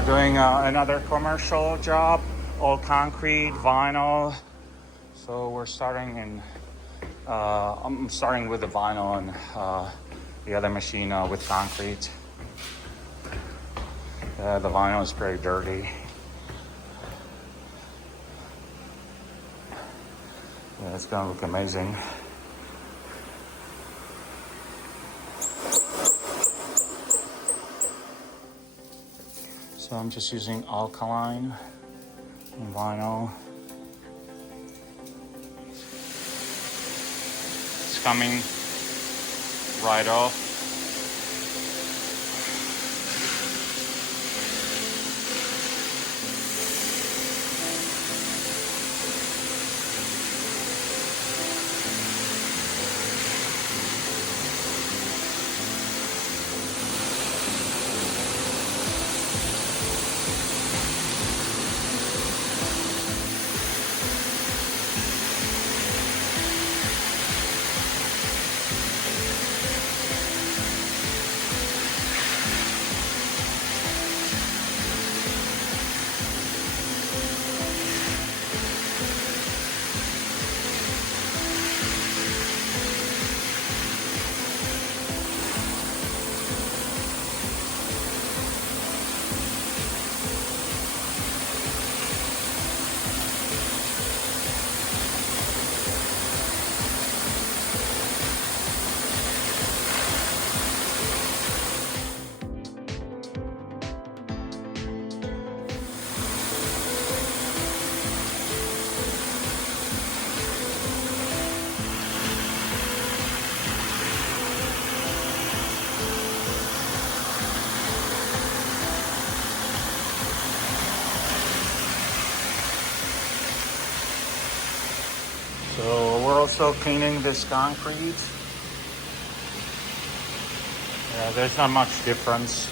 we're doing another commercial job, all concrete, vinyl. So we're starting in, I'm starting with the vinyl and the other machine with concrete. The vinyl is pretty dirty. Yeah, it's gonna look amazing. So I'm just using alkaline and vinyl. It's coming right off. So we're also cleaning this concrete. Yeah, there's not much difference.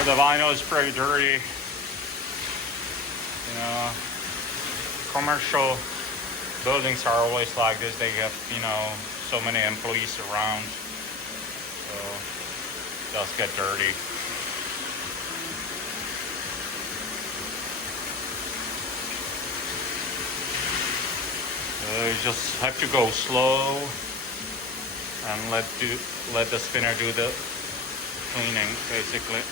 The vinyl is pretty dirty. You know, commercial buildings are always like this. They have, so many employees around. So it does get dirty. You just have to go slow and let the spinner do the cleaning, basically.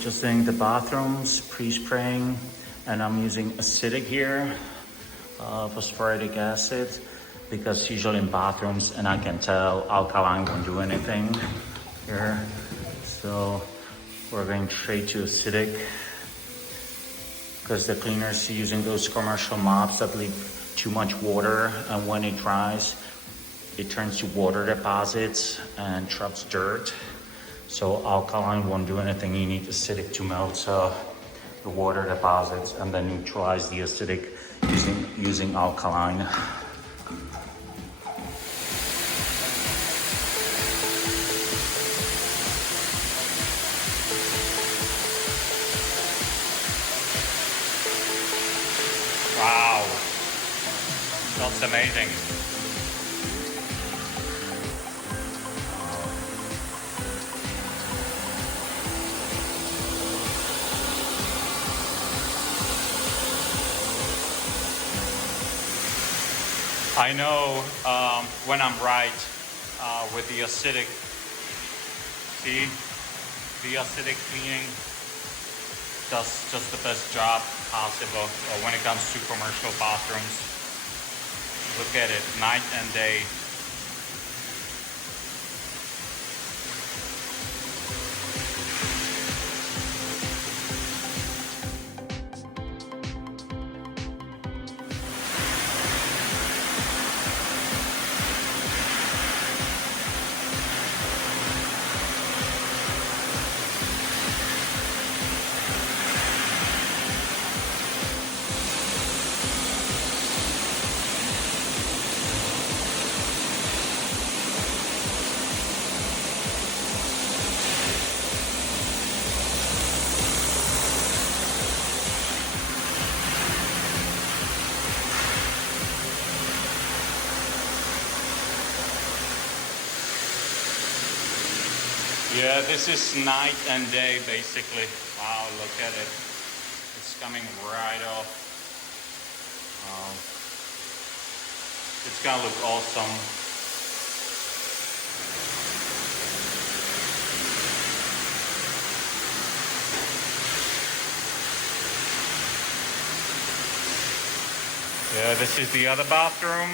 Just in the bathrooms, pre-spraying, and I'm using acidic here, phosphoric acid, because usually in bathrooms, and I can tell alkaline won't do anything here. So we're going straight to acidic, because the cleaners using those commercial mops that leave too much water, and when it dries, it turns to water deposits and traps dirt. So alkaline won't do anything. You need acidic to melt the water deposits and then neutralize the acidic using alkaline. That's amazing. I know when I'm right with the acidic, see, the acidic cleaning does just the best job possible when it comes to commercial bathrooms. Look at it, night and day. Yeah, this is night and day basically. Wow, look at it. It's coming right off. It's gonna look awesome. Yeah, this is the other bathroom.